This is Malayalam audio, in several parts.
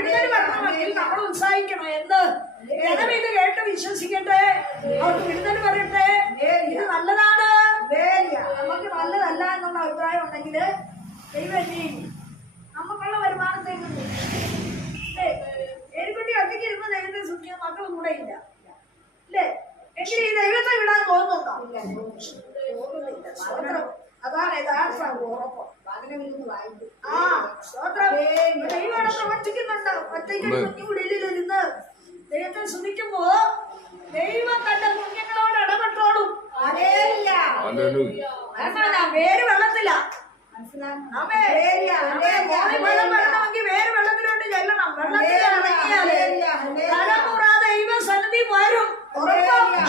വിടുതൽ വരണമെങ്കിൽ നമ്മൾ ഉത്സാഹിക്കണം. എന്ന്. ജനം ഇത് കേട്ട് വിശ്വസിക്കട്ടെ. അവർക്ക് വിടുതൽ വരട്ടെ ഇത് നല്ലതാണ്. നമുക്ക് നല്ലതല്ല എന്നുള്ള അഭിപ്രായം ഉണ്ടെങ്കിൽ ദൈവം നമുക്കുള്ള വരുമാനത്തിൽ നിന്ന് എലിക്കുട്ടി ഒറ്റയ്ക്ക് ഇരുന്ന് ദൈവത്തെ സൂക്ഷിക്കുന്ന മക്കളും കൂടെ ഇല്ല. അല്ലേ? എങ്കിലും ഈ ദൈവത്തെ വിടാൻ തോന്നുന്നുണ്ടോ തോന്നുന്നില്ല. അതാണ് യഥാർത്ഥ ഉറപ്പ്. ആ സ്തോത്രം ദൈവം ഇവിടെ പ്രവർത്തിക്കുന്നുണ്ട് ഒറ്റയ്ക്ക് കുഞ്ഞുകുടിലിരുന്ന് ദൈവത്തെ ശ്രമിക്കുമ്പോ ദൈവം തന്റെ കുഞ്ഞുങ്ങളോട് ഇടപെട്ടോളും. വേര് വെള്ളത്തില. വരണമെങ്കിൽ വേര് വെള്ളത്തിലോട്ട് ചെല്ലണം. വെള്ളത്തിൽ ഇറങ്ങിയാൽ. തലമുറ ദൈവ സന്നിധി വരും. ഉറപ്പാണ്.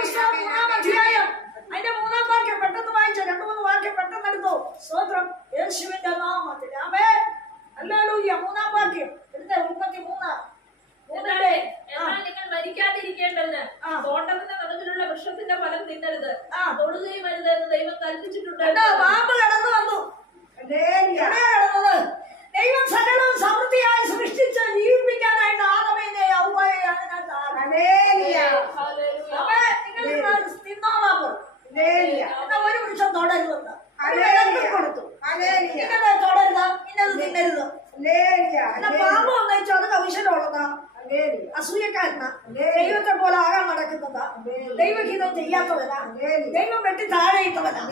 പുസ്തകം മൂന്നാം അധ്യായം അതിന്റെ മൂന്നാം വാക്യം പെട്ടെന്ന് വായിച്ച രണ്ടു മൂന്ന് വാക്യം പെട്ടെന്ന് സ്തോത്രം യേശുവിന്റെ നാമത്തിൽ. ആമേ അല്ലേലൂയ മൂന്നാം വാക്യം. എടുത്തേ ഉൽപ്പത്തി മൂന്ന് നിങ്ങൾ മരിക്കാതിരിക്കേണ്ടതിന് തോട്ടത്തിന്റെ നടുവിലുള്ള വൃക്ഷത്തിന്റെ ഫലം തിന്നരുത്. ആ. തൊടുകയും അരുത് എന്ന് ദൈവം കൽപ്പിച്ചിട്ടുണ്ട്. പാമ്പ് കടന്നു വന്നു. ദൈവം സകലവും സമൃദ്ധിയായി സൃഷ്ടിച്ച് ജീവിപ്പിക്കാനായിട്ട് ആദമേനെ യൗവയെ അതിനകത്ത് ഹല്ലേലൂയ. അപ്പോൾ നിങ്ങൾ തിന്നോളാം. ഒരു വൃക്ഷം തൊടരുതെന്ന്. കൊടുത്തു. തൊടരുത് ഇന്നത് തിന്നരുത്. പാമ്പ് വന്നേച്ചു അത് കവിശലുള്ളതാ അസൂയക്കാരനാ. ദൈവത്തെ പോലെ ആകാൻ നടക്കുന്നതാ. ദൈവഗീതം ചെയ്യാത്തവനാ. ദൈവം വെട്ടി താഴെയിട്ടവനാ.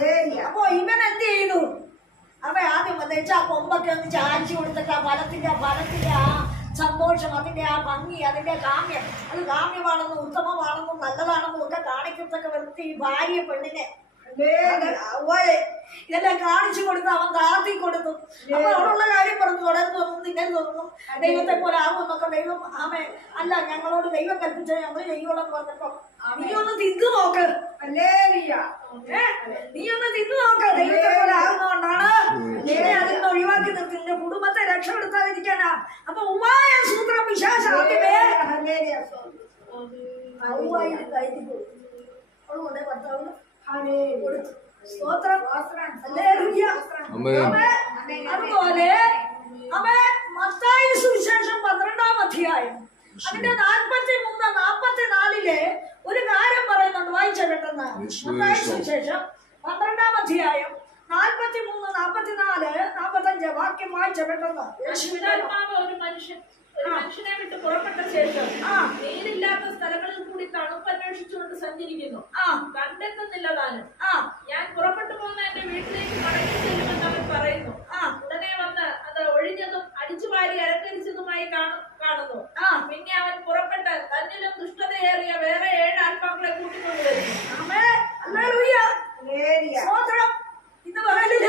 അപ്പൊ ഇവൻ എന്ത് ചെയ്തു? അവ ആദ്യം വന്നേച്ച ആ കൊമ്പൊക്കെ ഒന്ന് ചാരിച്ചു കൊടുത്തിട്ട് ആ ഫലത്തിന്റെ ഫലത്തിന്റെ ആ സന്തോഷം അതിന്റെ ആ ഭംഗി അതിന്റെ കാമ്യം. അത് കാമ്യമാണെന്നും ഉത്തമമാണെന്നും നല്ലതാണെന്നും ഒക്കെ കാണിക്കത്തക്ക വ്യക്തി ഈ ഭാര്യ പെണ്ണിനെ ഇതെല്ലാം കാണിച്ചു കൊടുത്ത് അവൻ താത്തി കൊടുത്തു. അപ്പൊ അവിടെയുള്ള കാര്യം പറഞ്ഞു തുടർന്നു തോന്നുന്നു തിന്നരുത് തോന്നുന്നു ദൈവത്തെ പോലെ ആകുമെന്നൊക്കെ ദൈവം ആമേ അല്ല ഞങ്ങളോട് ദൈവം കൽപ്പിച്ച ഞങ്ങൾ ചെയ്യുമെന്ന് പറഞ്ഞപ്പോ നീ ഒന്ന് തിന്നു നോക്ക്. അല്ലേ നീ ഒന്ന് തിന്നു നോക്ക്. ദൈവത്തെ പോലെ ആകുന്നതുകൊണ്ടാണ്. നിന്നെ അതിൽ നിന്ന് ഒഴിവാക്കി നിർത്തി. നിന്റെ കുടുംബത്തെ രക്ഷപ്പെടുത്താതിരിക്കാനാ അപ്പൊ ഉമായ സൂത്രം വിശാശ ആദ്യമേ. ഔവായിൽ കയറ്റി കൊടുത്തു അവൾ കൊണ്ടേ ഭർത്താവിന് അതുപോലെ അവൻ മത്തായി സുവിശേഷം പന്ത്രണ്ടാം അധ്യായം അതിന്റെ നാൽപ്പത്തി മൂന്ന് നാൽപ്പത്തി നാലിലെ ഒരു കാര്യം പറയുന്നുണ്ട്. വായിച്ച കേട്ടെന്ന് മത്തായി സുവിശേഷം പന്ത്രണ്ടാം അധ്യായം നാൽപ്പത്തി മൂന്ന് നാൽപ്പത്തി നാല് നാൽപ്പത്തഞ്ച് വാക്യം വായിച്ച കേട്ടെന്ന് ഒരു മനുഷ്യൻ. ഒരു മനുഷ്യനെ വിട്ട് പുറപ്പെട്ട ശേഷം ആ. നീരില്ലാത്ത സ്ഥലങ്ങളിൽ കൂടി തണുപ്പ് അന്വേഷിച്ചുകൊണ്ട് സഞ്ചരിക്കുന്നു. ആ. കണ്ടെത്തുന്നില്ല താനും. ആ. ഞാൻ പുറപ്പെട്ടു പോകുന്ന എന്റെ വീട്ടിലേക്ക് മടങ്ങി ചെല്ലുമെന്ന് അവൻ പറയുന്നു. ആ. ഉടനെ വന്ന് അത് ഒഴിഞ്ഞതും അടിച്ചുവാരി അലങ്കരിച്ചതുമായി കാണു- കാണുന്നു. ആ. പിന്നെ അവൻ പുറപ്പെട്ട് തന്നിലും ദുഷ്ടതയേറിയ വേറെ ഏഴ് ആത്മാക്കളെ കൂട്ടിക്കൊണ്ടുവരുന്നു ആമേ ഹല്ലേലൂയ സ്തോത്രം. ഇന്ന് പകലിൽ.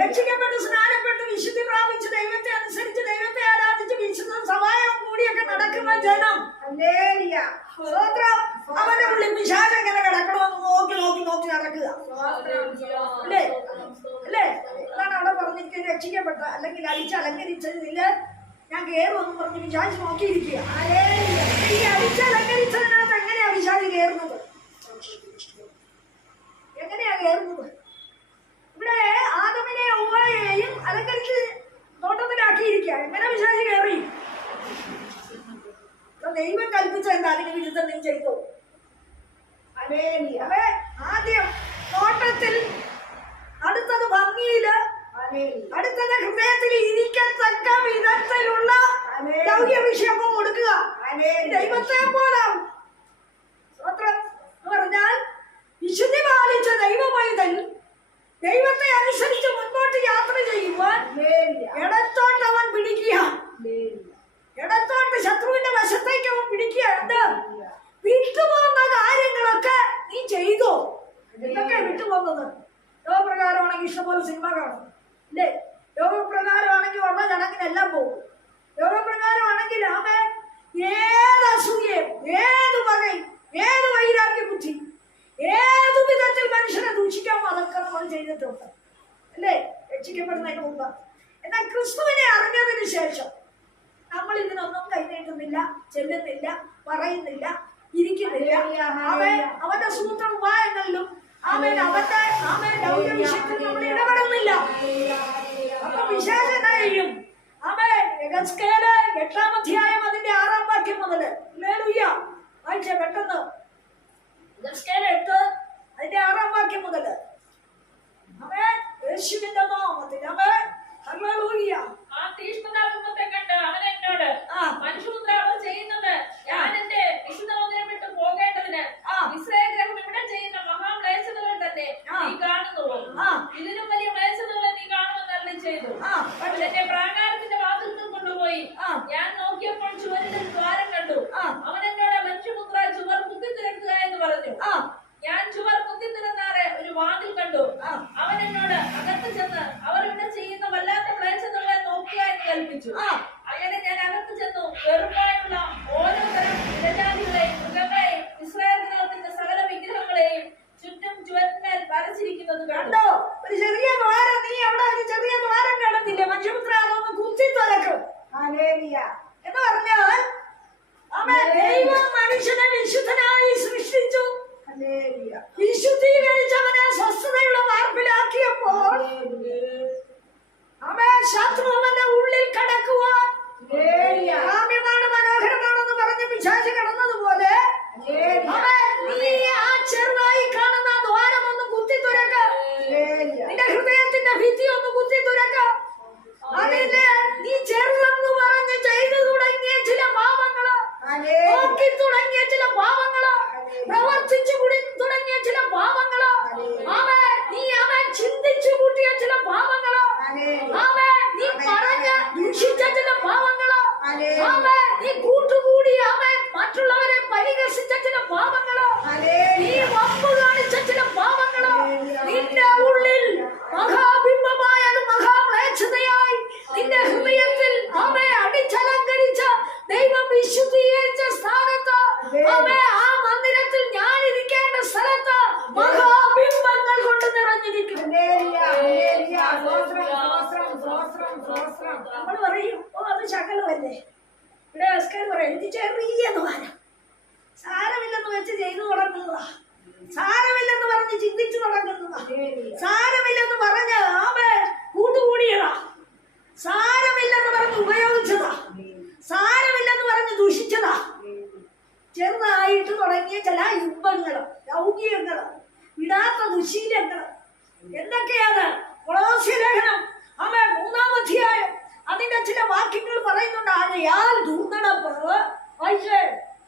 രക്ഷിക്കപ്പെട്ട് സ്നാനപ്പെട്ട് വിശുദ്ധി പ്രാപിച്ച് ദൈവത്തെ അനുസരിച്ച് ദൈവത്തെ ആരാധിച്ച് വിശുദ്ധ സഭായം കൂടിയൊക്കെ നടക്കുന്ന ജനം സ്തോത്രം അവന്റെ ഉള്ളിൽ വിശാല എങ്ങനെ കിടക്കണമെന്ന് നോക്കി നോക്കി നോക്കി നടക്കുക. അല്ലേ? അല്ലേ? അതാണ് അവിടെ പറഞ്ഞിരിക്കുന്നത് രക്ഷിക്കപ്പെട്ട അല്ലെങ്കിൽ അഴിച്ച് അലങ്കരിച്ചതിൽ ഞാൻ കയറുമെന്ന് പറഞ്ഞ് വിശാലിച്ച് നോക്കിയിരിക്കുക. ഈ അടിച്ച് അലങ്കരിച്ചതിനകത്ത് എങ്ങനെയാ വിശാലി കയറുന്നത് എങ്ങനെയാ കയറുന്നത് ഇവിടെ ഉവ്വയെയും അലങ്കരിച്ച് തോട്ടത്തിലാക്കിയിരിക്കുക എങ്ങനെ വിശ്വാസി കയറി? ദൈവം കൽപ്പിച്ച എന്താ? അതിന് വിരുദ്ധം നീ ചെയ്തു അവേ ആദ്യം തോട്ടത്തിൽ അടുത്തത് ഭംഗിയിൽ അടുത്തത് ഹൃദയത്തിൽ ഇരിക്കത്തക്ക വിധത്തിലുള്ള ദൗര്യഭിഷേകം കൊടുക്കുക. ദൈവത്തെ പോലെ. പറഞ്ഞാൽ വിശുദ്ധി പാലിച്ച ദൈവ പൈതൽ ദൈവത്തെ അനുസരിച്ച് മുൻപോട്ട് യാത്ര ചെയ്യുവാൻ ഇടത്തോട്ട് അവൻ പിടിക്കുക ഇടത്തോട്ട് ശത്രുവിന്റെ വശത്തേക്ക് അവൻ പിടിക്കുക എന്ത് വിട്ടുപോകുന്ന കാര്യങ്ങളൊക്കെ നീ ചെയ്തോ? ഇതൊക്കെ വിട്ടുപോകുന്നത്. രോഗപ്രകാരമാണെങ്കിൽ ഇഷ്ടംപോലെ സിനിമ കാണും. അല്ലേ രോഗപ്രകാരമാണെങ്കിൽ ഉള്ള ചടങ്ങിനെല്ലാം പോകും. രോഗപ്രകാരമാണെങ്കിൽ ആമേ ഏത് അസൂയയും ഏത് വകയും ഏത് വൈരാഗ്യ ബുദ്ധി ഏത് വിധത്തിൽ മനുഷ്യനെ ദൂഷിക്കാൻ അതൊക്കെ നമ്മൾ ചെയ്തിട്ടുണ്ട്. അല്ലേ? രക്ഷിക്കപ്പെടുന്നതിന് മുമ്പ്. എന്നാൽ ക്രിസ്തുവിനെ അറിഞ്ഞതിന് ശേഷം നമ്മൾ ഇതിനൊന്നും ചെല്ലുന്നില്ല പറയുന്നില്ല ഇരിക്കുന്നില്ല. അവൻ അവന്റെ സൂത്രം ഉപായങ്ങളിലും അവൻ അവന്റെ അവൻ ലൗകിക വിഷയത്തിൽ നമ്മൾ ഇടപെടുന്നില്ല. എഗസ്കേൽ എട്ടാം അധ്യായം അതിന്റെ ആറാം വാക്യം മുതൽ. വായിച്ച പെട്ടെന്ന്. എട്ട് അതിന്റെ ആറാം വാക്യം മുതൽ. അവൻ യേശുവിന്റെ നാമത്തിൽ അവൻ. ആ തീഷ്ണതാകുമ്പത്തെ കണ്ട് അവൻ എന്നോട്. മനുഷ്യപുത്ര അവർ ചെയ്യുന്നത് ഞാൻ എന്റെ വിശുദ്ധ മന്ദിരം വിട്ട് പോകേണ്ടതിന്. ഇസ്രായേൽ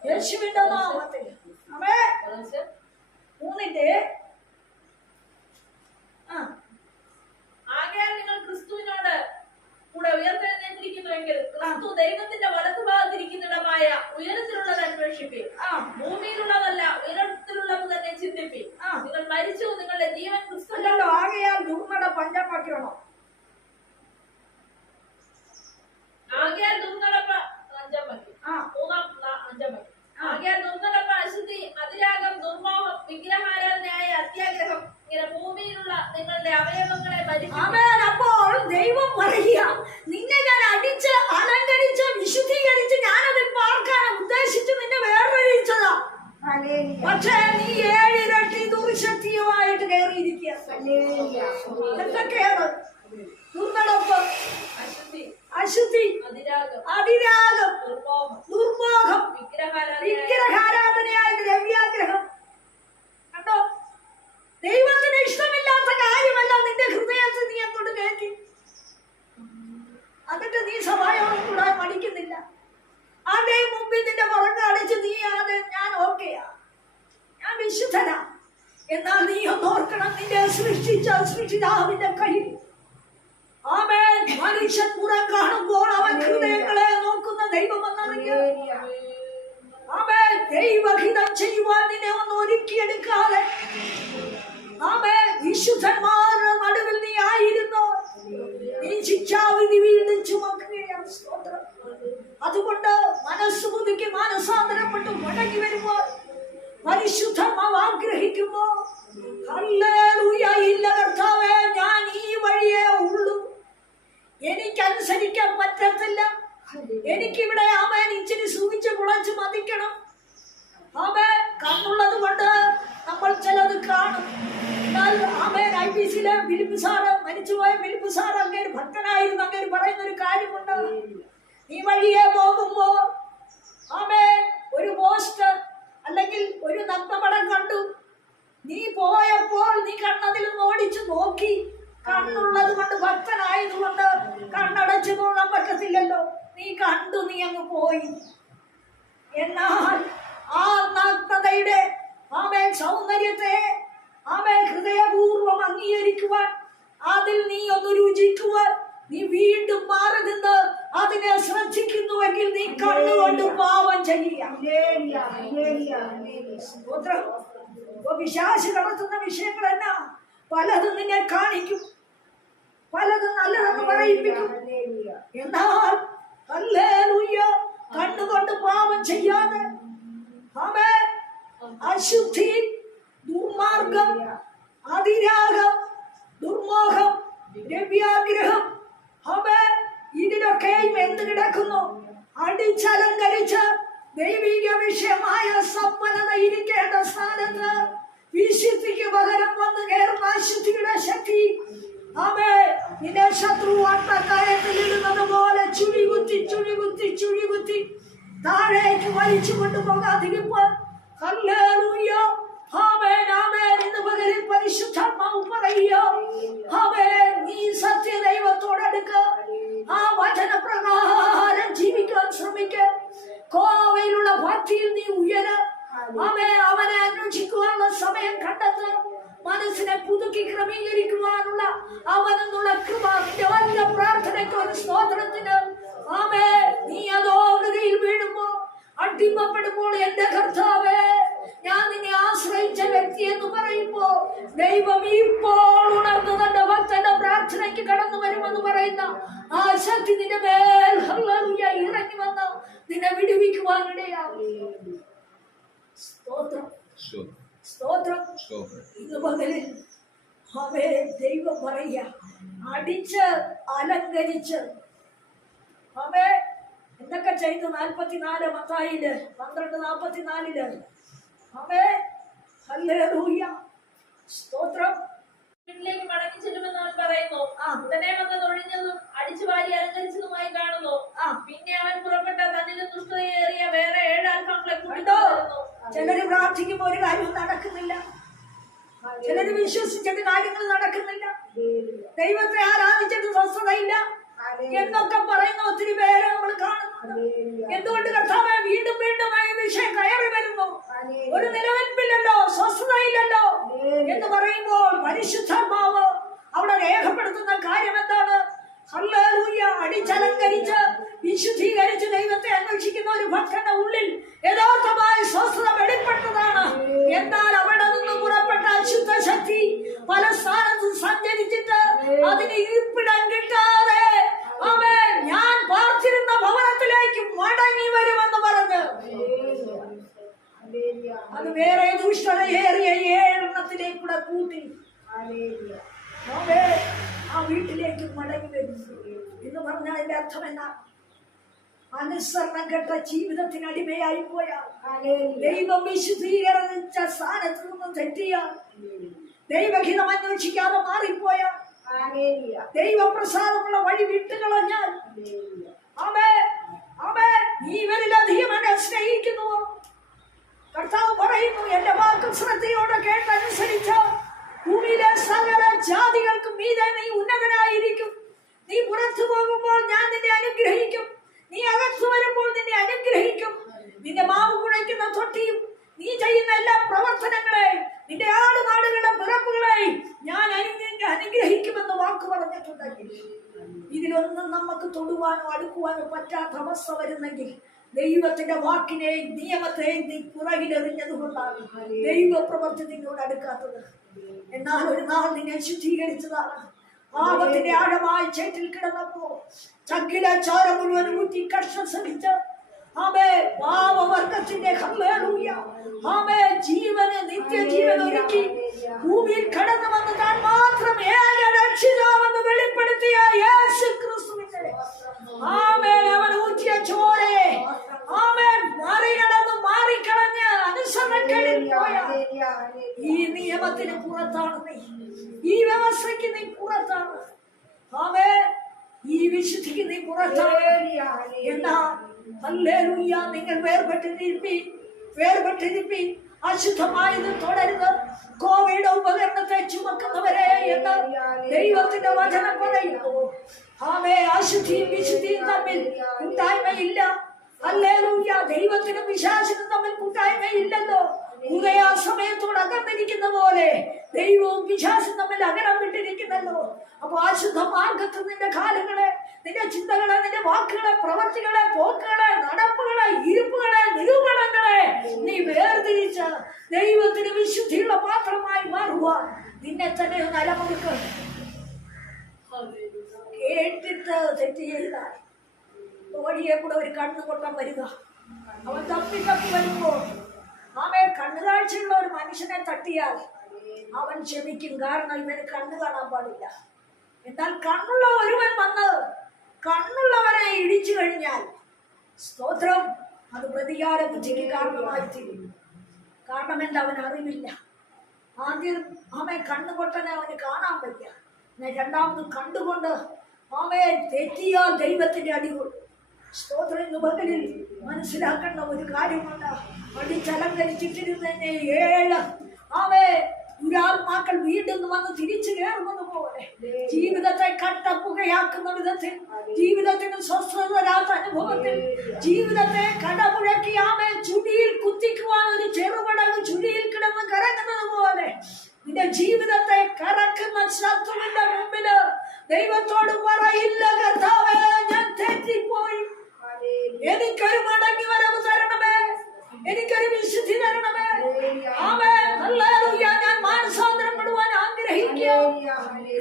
യേശുവിന്റെ നാമത്തിൽ മൂന്നിന്റെ ആകെ നിങ്ങൾ ക്രിസ്തുവിനോട് കൂടെ ഉയർത്തെഴുന്നേറ്റിരിക്കുന്നുവെങ്കിൽ ക്രിസ്തു ദൈവത്തിന്റെ വലതുഭാഗത്തിരിക്കുന്നിടമായ ഉയരത്തിലുള്ളത് ആ. ഭൂമിയിലുള്ളതല്ല ഉയരത്തിലുള്ളത് തന്നെ ചിന്തിപ്പി ആ. നിങ്ങൾ മരിച്ചു നിങ്ങളുടെ ജീവൻ ക്രിസ്തു ആകെയാൽ ദുർമട ദൂർനടപ്പ് അഞ്ചാം ദുർമട ആകയാൽ ദുർനടപ്പ് ആ. മൂന്നാം ന- അഞ്ചാം വാക്യം ആ. ആകയാൽ ദുർനടപ്പ് അശുദ്ധി അതിരാഗം ദുർമോഹം വിഗ്രഹാരാധനയായ അത്യാഗ്രഹം ഇങ്ങനെ ഭൂമിയിലുള്ള നിങ്ങളുടെ അവയവങ്ങളെ അപ്പോൾ ദൈവം പറയുക നിന്നെ ഞാൻ അടിച്ച് അലങ്കരിച്ച് വിശുദ്ധീകരിച്ച് ഞാനതിൽ പാർക്കാൻ ഉദ്ദേശിച്ച് നിന്നെ വേർതിരിച്ചതാ. പക്ഷേ നീ ഏഴിരട്ടി ദുർശക്തിയുമായിട്ട് കയറിയിരിക്കുക. എന്തൊക്കെയാണ്? ദുർനടപ്പ്. അശുദ്ധി അശുദ്ധി. അതിരാഗം. ദുർമോഹം വിഗ്രഹാരാധനയായ ദ്രവ്യാഗ്രഹം കണ്ടോ? ദൈവത്തിന് ഇഷ്ടമില്ലാത്ത കാര്യമല്ല നിന്റെ ഹൃദയത്തിൽ നീ അങ്ങോട്ട് കയറ്റി. എന്നിട്ട് നീ സഹായം കൂടാൻ പഠിക്കുന്നില്ല. അതേ മുമ്പിൽ നിന്റെ പുറത്ത് അടിച്ച് നീ അത് ഞാൻ ഓക്കെയാ. ഞാൻ വിശുദ്ധനാ. എന്നാൽ നീ ഒന്ന് ഓർക്കണം നിന്നെ സൃഷ്ടിച്ച സൃഷ്ടിതാവിന്റെ കയ്യിൽ ആമേൻ മനുഷ്യൻ പുറം കാണുമ്പോൾ അവൻ ഹൃദയങ്ങളെ നോക്കുന്ന ദൈവമെന്നറിയ ആമേൻ. ദൈവഹിതം ചെയ്യുവാൻ നിന്നെ ഒന്ന് ഒരുക്കിയെടുക്കാതെ. ആമേ വിശുദ്ധന്മാരുടെ നടുവിൽ നീ ആയിരുന്നു. നീ ശിക്ഷാവിധി വീണ്ടും ചുമക്കുകയാണ് സ്തോത്രം. അതുകൊണ്ട് മനസ്സ് പുതുക്കി മാനസാന്തരപ്പെട്ട് മുടങ്ങി വരുമ്പോൾ പരിശുദ്ധമാവ് ആഗ്രഹിക്കുമ്പോ ഹല്ലേലൂയ, പറ്റത്തില്ല എനിക്കിവിടെ ആമേൻ ഇച്ചിരി സൂചിച്ച് കുളച്ച് മതിക്കണം. ആമേൻ കണ്ണുള്ളത് കൊണ്ട് നമ്മൾ ചിലത് കാണും. ആമേൻ ഐ പി സിയിലെ ഫിലിപ്പ് സാറ് മരിച്ചുപോയ ഫിലിപ്പ് സാർ അങ്ങേര് ഭക്തനായിരുന്നു അങ്ങേര് പറയുന്ന ഒരു കാര്യമുണ്ട്. നീ വഴിയെ പോകുമ്പോ ആമേ ഒരു പോസ്റ്റ് അല്ലെങ്കിൽ ഒരു നഗ്നപടം കണ്ടു. നീ പോയപ്പോൾ നീ കണ്ണതിൽ ഓടിച്ചു നോക്കി. കണ്ണുള്ളത് കൊണ്ട് ഭക്തനായതുകൊണ്ട് കണ്ണടച്ചു പോകാൻ പറ്റത്തില്ലല്ലോ നീ കണ്ടു നീ അങ്ങ് പോയി. എന്നാൽ ആ നഗ്നതയുടെ ആമേൻ സൗന്ദര്യത്തെ ആമേൻ ഹൃദയപൂർവം അംഗീകരിക്കുവാൻ അതിൽ നീ ഒന്ന് രുചിക്കുവാൻ നീ വീണ്ടും മാറി നിന്ന് അതിനെ ശ്രദ്ധിക്കുന്നുവെങ്കിൽ നീ കണ്ണുകൊണ്ട് പാവം ചെയ്യാം പിശാച് കടത്തുന്ന വിഷയങ്ങൾ എന്നാ? പലതും നിന്നെ കാണിക്കും. പലതും നല്ലതെന്ന് പറയിപ്പിക്കും. എന്നാൽ കണ്ണുകൊണ്ട് പാപം ചെയ്യാതെ. ആമേ. അശുദ്ധി ദുർമാർഗം അതിരാഗം ദുർമോഹം ദ്രവ്യാഗ്രഹം ആമേ. ഇതിലൊക്കെയും എന്ത് കിടക്കുന്നു? അടിച്ചലങ്കരിച്ച് ദൈവിക വിഷയമായ സമ്പന്നത ഇരിക്കേണ്ട സ്ഥാനത്ത്. വിശുദ്ധിക്ക് പകരം വന്ന് കയറുന്ന അശുദ്ധിയുടെ ശക്തി നിന്നെ ശത്രു അട്ടക്കയത്തിൽ ഇടുന്നത് പോലെ ചുഴി കുത്തി ചുഴി കുത്തി ചുഴി കുത്തി താഴേക്ക് വലിച്ചു കൊണ്ടുപോകാതിരിപ്പോൾ ഹല്ലേലൂയ. ആമേൻ ആമേൻ എന്ന് പകരം പരിശുദ്ധാത്മാവ് പറയുക. ആമേൻ നീ സത്യ ദൈവത്തോടടുക്ക ആ വചനപ്രകാരം ജീവിക്കാൻ ശ്രമിക്കുക കോവയിലുള്ള ഭക്തിയിൽ നീ ഉയര അവൻ അവനെ അന്വേഷിക്കുവാനുള്ള സമയം കണ്ടെത്ത് മനസ്സിനെ പുതുക്കി ക്രമീകരിക്കുവാനുള്ള അവനെന്നുള്ള കൃപ നിന്റെ വലിയ പ്രാർത്ഥനയ്ക്ക് ഒരു സ്തോത്രത്തിന് ആമേ നീ അതോഗതിയിൽ വീഴുമ്പോ അടിമപ്പെടുമ്പോൾ എന്റെ കർത്താവേ ഞാൻ നിന്നെ ആശ്രയിച്ച വ്യക്തി എന്ന് പറയുമ്പോ ദൈവം ഇപ്പോൾ ഉണർന്നു തന്റെ ഭക്തന്റെ പ്രാർത്ഥനയ്ക്ക് കടന്നു വരുമെന്ന് പറയുന്ന ആ ശക്തി നിന്റെ മേൽ ഹല്ലേലൂയ ഇറങ്ങി വന്ന് നിന്നെ വിടുവിക്കുവാനിടയാവും സ്തോത്രം. സ്തോത്രം. ഇത് പകലിൽ അവേ ദൈവം അടിച്ച് അലങ്കരിച്ച് അവേ എന്തൊക്കെ ചെയ്തു? നാൽപ്പത്തിനാല് മത്തായിൽ പന്ത്രണ്ട് നാൽപ്പത്തിനാലിൽ. അവേ ഹല്ലേലൂയ. സ്തോത്രം. വീട്ടിലേക്ക് മടങ്ങി ചെല്ലുമെന്ന് അവൻ പറയുന്നു. ഉടനെ വന്ന് തൊഴിഞ്ഞതും അടിച്ചു വാരി അലങ്കരിച്ചതുമായി കാണുന്നു. പിന്നെ അവൻ പുറപ്പെട്ട തന്നിലും ദുഷ്ടതയേറിയ വേറെ ഏഴ് കണ്ടോ? കൂട്ടിക്കൊണ്ടുവരുന്നു ചിലര് പ്രാർത്ഥിക്കുമ്പോ ഒരു കാര്യവും നടക്കുന്നില്ല. ചിലര് വിശ്വസിച്ചിട്ട് കാര്യങ്ങൾ നടക്കുന്നില്ല. ദൈവത്തെ ആരാധിച്ചിട്ട് സ്വസ്ഥതയില്ല. എന്നൊക്കെ പറയുന്ന ഒത്തിരി പേരെ നമ്മൾ കാണുന്നു എന്തുകൊണ്ട് കർത്താവെ വീണ്ടും വീണ്ടും ഈ വിഷയം കയറി വരുന്നു ഒരു നിലനിൽപ്പില്ലല്ലോ സ്വസ്ഥതയില്ലല്ലോ എന്ന് പറയുമ്പോൾ പരിശുദ്ധാത്മാവ് അവിടെ രേഖപ്പെടുത്തുന്ന കാര്യം എന്താണ്? അടിച്ചലങ്കരിച്ച് വിശുദ്ധീകരിച്ച് ദൈവത്തെ അന്വേഷിക്കുന്ന ഒരു ഭക്തന്റെ ഉള്ളിൽ യഥാർത്ഥമായ സ്വസ്ഥത വെളിപ്പെട്ടതാണ്. എന്നാൽ അവിടെ നിന്ന് പുറപ്പെട്ട അശുദ്ധ ശക്തി പല സ്ഥാനത്തും സഞ്ചരിച്ചിട്ട് അതിന് ഇരിപ്പിടം കിട്ടാതെ അവൻ ഞാൻ പാർത്തിരുന്ന ഭവനത്തിലേക്ക് മടങ്ങി വരുമെന്ന് പറഞ്ഞ് അത് വേറെ ദുഷ്ടതയേറിയ ഏഴെണ്ണത്തിലേക്കൂടെ കൂട്ടി. ആ വീട്ടിലേക്ക് മടങ്ങി വരുന്നു എന്ന് പറഞ്ഞാൽ അതിന്റെ അർത്ഥം എന്നാ അനുസരണം കെട്ട ജീവിതത്തിന് അടിമയായി പോയാൽ ദൈവം വിശുദ്ധീകരിച്ച സ്ഥാനത്ത് നിന്നും തെറ്റിയാൽ ദൈവഹിതം അന്വേഷിക്കാതെ മാറിപ്പോയാൽ ദൈവപ്രസാദമുള്ള വഴി വിട്ടുകളഞ്ഞാൽ അമേ അമേ നീ ഇവരിലധികം എന്നെ സ്നേഹിക്കുന്നുവോ? കർത്താവ് പറയുന്നു എന്റെ വാക്ക് ശ്രദ്ധയോടെ കേട്ടനുസരിച്ച് ഭൂമിയിലെ സകല ജാതികൾക്കും മീതെ നീ ഉന്നതനായിരിക്കും. നീ പുറത്തു പോകുമ്പോൾ ഞാൻ നിന്നെ അനുഗ്രഹിക്കും. നീ അകത്തു വരുമ്പോൾ നിന്നെ അനുഗ്രഹിക്കും. നിന്റെ മാവ് കുഴയ്ക്കുന്ന തൊട്ടിയും നീ ചെയ്യുന്ന എല്ലാ പ്രവർത്തനങ്ങളെ നിന്റെ ആടുനാടുകളുടെ പിറപ്പുകളെ ഞാൻ അനു- അനുഗ്രഹിക്കുമെന്ന് വാക്ക് പറഞ്ഞിട്ടുണ്ടെങ്കിൽ ഇതിലൊന്നും നമുക്ക് തൊടുവാനോ അടുക്കുവാനോ പറ്റാത്ത അവസ്ഥ വരുന്നെങ്കിൽ ദൈവത്തിന്റെ വാക്കിനെയും നിയമത്തെയും നീ പുറകിലെറിഞ്ഞത് കൊണ്ടാണ് ദൈവപ്രവർത്തി നിന്നോട് അടുക്കാത്തത്. എന്നാൽ ഒരു നാൾ നിന്നെ ശുദ്ധീകരിച്ചതാണ്. പാപത്തിന്റെ ആഴമായ ചേറ്റിൽ കിടന്നപ്പോ ചക്കിലെ ചോര മുഴുവൻ ഊറ്റി കഷ്ടം ശ്രമിച്ച് ആമേ പാപവർഗത്തിന്റെ ഹല്ലേലൂയ. ആമേ ജീവന് നിത്യജീവൻ ഒരുക്കി. ഭൂമിയിൽ കടന്നു വന്ന് താൻ മാത്രം ഏക രക്ഷിതാവെന്ന് വെളിപ്പെടുത്തിയ യേശു ക്രിസ്തുവിന്റെ ആമേൻ. അവൻ ഊറ്റിയ ചോരെ. ആമേൻ. മാറികടന്ന് മാറിക്കളഞ്ഞ് അനുസരണക്കേടിൽ പോയ ഈ നിയമത്തിന് പുറത്താണ് നീ. ഈ വ്യവസ്ഥയ്ക്ക് നീ പുറത്താണ്. ആമേ ഈ വിശുദ്ധിക്ക് നീ പുറത്താണ്. എന്നാ? അല്ലേ നിങ്ങൾ വേർപെട്ടിരിപ്പി. വേർപെട്ടിരിപ്പി. അശുദ്ധമായത് തുടരുത് കോവിഡ് ഉപകരണത്തെ ചുമക്കുന്നവരെ എന്ന് ദൈവത്തിന്റെ വചനം പറയുന്നു. ആമേ അശുദ്ധിയും വിശുദ്ധിയും തമ്മിൽ കൂട്ടായ്മയില്ല. ഹല്ലേലൂയ ദൈവത്തിനും വിശാസിനും തമ്മിൽ കൂട്ടായ്മയില്ലല്ലോ. ഉദയ സമയത്തോട് അകന്നിരിക്കുന്ന പോലെ ദൈവവും വിശ്വാസം തമ്മിൽ അകരം വിട്ടിരിക്കുന്നല്ലോ. അപ്പൊ അശുദ്ധ മാർഗത്തിൽ നിന്റെ കാലങ്ങളെ നിന്റെ ചിന്തകളെ നിന്റെ വാക്കുകളെ പ്രവർത്തികളെ പോക്കുകളെ നടപ്പുകളെ ഇരിപ്പുകളെ നിരൂപണങ്ങളെ നീ വേർതിരിച്ച് ദൈവത്തിന് വിശുദ്ധിയുള്ള പാത്രമായി മാറുവാൻ നിന്നെ തന്നെ ഒന്ന് അലമുറുക്ക കേട്ടിട്ട് തെറ്റ് ചെയ്താൽ ഓടിയെ കൂടെ ഒരു കണ്ണു കൊട്ടം വരിക. അവൻ തപ്പി തപ്പി വരുമ്പോൾ ആമേ കണ്ണുകാഴ്ചയുള്ള ഒരു മനുഷ്യനെ തട്ടിയാൽ അവൻ ക്ഷമിക്കും. കാരണം ഇവന് കണ്ണു കാണാൻ പാടില്ല. എന്നാൽ കണ്ണുള്ള ഒരുവൻ വന്ന് കണ്ണുള്ളവരെ ഇടിച്ചു കഴിഞ്ഞാൽ സ്തോത്രം. അത് പ്രതികാര ബുദ്ധിക്ക് കാരണമായി തീരും. കാരണം എന്താ? അവൻ അറിവില്ല. ആദ്യം ആമെ കണ്ണുകൊട്ടനെ അവന് കാണാൻ വയ്യ. എന്നാൽ രണ്ടാമത് കണ്ടുകൊണ്ട് ആമയെ തെറ്റിയാൽ ദൈവത്തിന്റെ അടികൊള്ളു സ്തോത്രം ഇന്ന് മനസ്സിലാക്കേണ്ട ഒരു കാര്യമുണ്ട്. അടിച്ചലങ്കരിച്ചിട്ടിരുന്നെ ഏഴ് ആമേ ദുരാത്മാക്കൾ വീണ്ടും വന്ന് തിരിച്ചു കയറുന്നത് പോലെ ജീവിതത്തെ കട്ടപ്പുകയാക്കുന്ന വിധത്തിൽ ജീവിതത്തിന് സ്വസ്ഥത വരാത്ത അനുഭവത്തിൽ ജീവിതത്തെ കടമുഴക്കി ആമേ ചുടിയിൽ കുത്തിക്കുവാൻ ഒരു ചെറുപടങ്ങ് ചുടിയിൽ കിടന്ന് കറങ്ങുന്നത് പോലെ. നിന്റെ ജീവിതത്തെ കറക്കുന്ന ശത്രുവിന്റെ മുമ്പിൽ. ദൈവത്തോട് പറയില്ല കർത്താവേ ഞാൻ തെറ്റിപ്പോയി. എനിക്കൊരു മടങ്ങി വരവ് തരണമേ. എനിക്കൊരു വിശുദ്ധി തരണമേ. ആമേ നല്ല ഞാൻ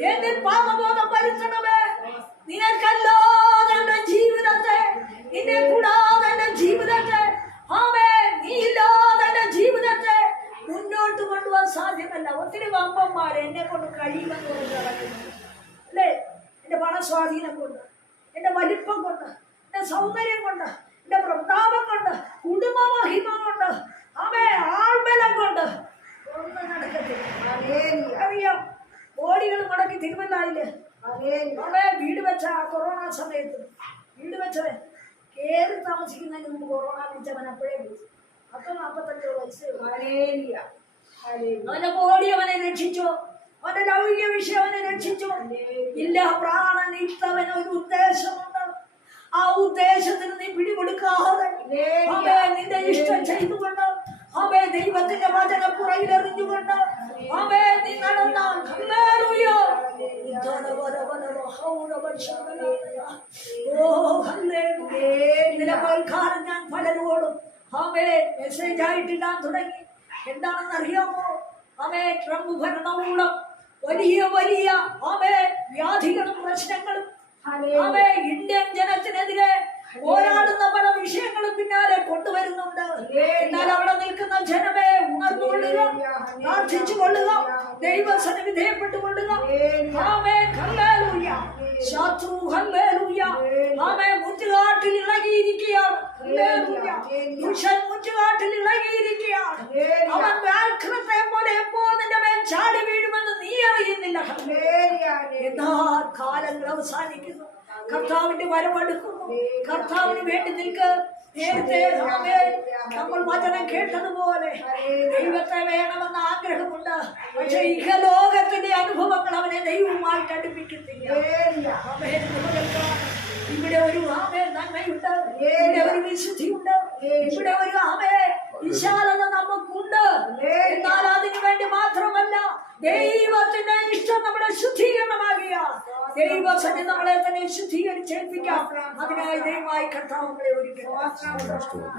എന്നിൽ പാപബോധം വരുത്തണമേ നിനക്കല്ലാതെ എന്റെ ജീവിതത്തെ. നിന്നെ കൂടാതെ എന്റെ ജീവിതത്തെ. ആമേ നീ ഇല്ലാതെ എന്റെ ജീവിതത്തെ. മുന്നോട്ട് കൊണ്ടുപോകാൻ സാധ്യമല്ല. ഒത്തിരി വമ്പന്മാർ എന്നെ കൊണ്ട് കഴിയുമെന്ന് കൊണ്ട് നടക്കുന്നു. അല്ലേ? എന്റെ പണസ്വാധീനം കൊണ്ട് എന്റെ വലിപ്പം കൊണ്ട് എന്റെ സൗന്ദര്യം കൊണ്ട് എന്റെ പ്രതാപം കൊണ്ട് കുടുംബ മഹിമ കൊണ്ട് അവേ ആൾബലം കൊണ്ട് ഒന്നും നടക്കത്തില്ല. അറിയാം. കോടികൾ മുടക്കി തിരുമല്ലായില്ലേ? വീട് വെച്ച കൊറോണ സമയത്ത് വീട് വെച്ചവൻ കേറി താമസിക്കുന്നതിന് മുമ്പ് കൊറോണ വിളിച്ചവൻ അപ്പോഴേ വിളിച്ചു. അപ്പൊ നാപ്പത്തഞ്ച് വയസ്സ് അവനെ കോടി അവനെ രക്ഷിച്ചു. അവന്റെ ലൗകിക വിഷയം അവനെ രക്ഷിച്ചു. ഇല്ല പ്രാണൻ ഇട്ടവന് ഒരു ഉദ്ദേശമുണ്ട്. ആ ഉദ്ദേശത്തിന് നീ പിടികൊടുക്കാതെ നിന്റെ ഇഷ്ടം ചെയ്തുകൊണ്ട് അവ ദൈവത്തിന്റെ വചന പുറകിലെറിഞ്ഞുകൊണ്ട് അവേ നീ നടന്നാൽ ഹല്ലേലൂയ. ഓ. ഇതിലെ പൽക്കാലം ഞാൻ പലരോടും അവേ മെസ്സേജ് ആയിട്ടിടാൻ തുടങ്ങി എന്താണെന്ന് അറിയാമോ അവേ ട്രംപ് ഭരണകൂടം വലിയ വലിയ അവേ വ്യാധികളും പ്രശ്നങ്ങളും അവേ ഇന്ത്യൻ ജനത്തിനെതിരെ പോരാടുന്ന പല വിഷയങ്ങളും പിന്നാലെ കൊണ്ടുവരുന്നുണ്ട്. എന്നാൽ അവിടെ നിൽക്കുന്ന ജനമേ ഉണർന്നുകൊള്ളുക പ്രാർത്ഥിച്ചു കൊള്ളുക ദൈവസന വിധേയപ്പെട്ടുകൊള്ളുക ആമേ ഹല്ലേലൂയ. ശത്രു ആമേ മുറ്റുകാട്ടിൽ ഇളകിയിരിക്കുകയാണ്. ഹല്ലേലൂയ ദുഷ്ടൻ മുറ്റുകാട്ടിൽ ഇളകിയിരിക്കുകയാണ്. അവൻ വ്യാഘ്രത്തെ പോലെ എപ്പോ നിന്റെ മേൽ ചാടി വീഴുമെന്ന് നീ അറിയുന്നില്ല. എന്നാൽ കാലങ്ങൾ അവസാനിക്കുന്നു. കർത്താവിന്റെ വരവെടുക്കുന്നു കർത്താവിന് വേണ്ടി നിൽക്ക്. നേരത്തെ നമ്മൾ വചനം കേട്ടതുപോലെ ദൈവത്തെ വേണമെന്ന ആഗ്രഹമുണ്ട്. പക്ഷെ ഇഹലോകത്തിന്റെ അനുഭവങ്ങൾ അവനെ ദൈവവുമായിട്ട് അടുപ്പിക്കുന്നില്ല ഇവിടെ ഒരു ആമേ നന്മയുണ്ട്. ഇവിടെ ഒരു വിശുദ്ധിയുണ്ട്. ഇവിടെ ഒരു ആമേ വിശാലത നമുക്കുണ്ട്. എന്നാൽ അതിനു വേണ്ടി മാത്രമല്ല ദൈവത്തിന്റെ ഇഷ്ടം നമ്മുടെ ശുദ്ധീകരണമാകിയ ദൈവസനെ നമ്മളെ തന്നെ ശുദ്ധീകരിച്ചേൽപ്പിക്കാം. അതിനായി ദൈവമായി കർത്താവ് നമ്മളെ ഒരുക്കണം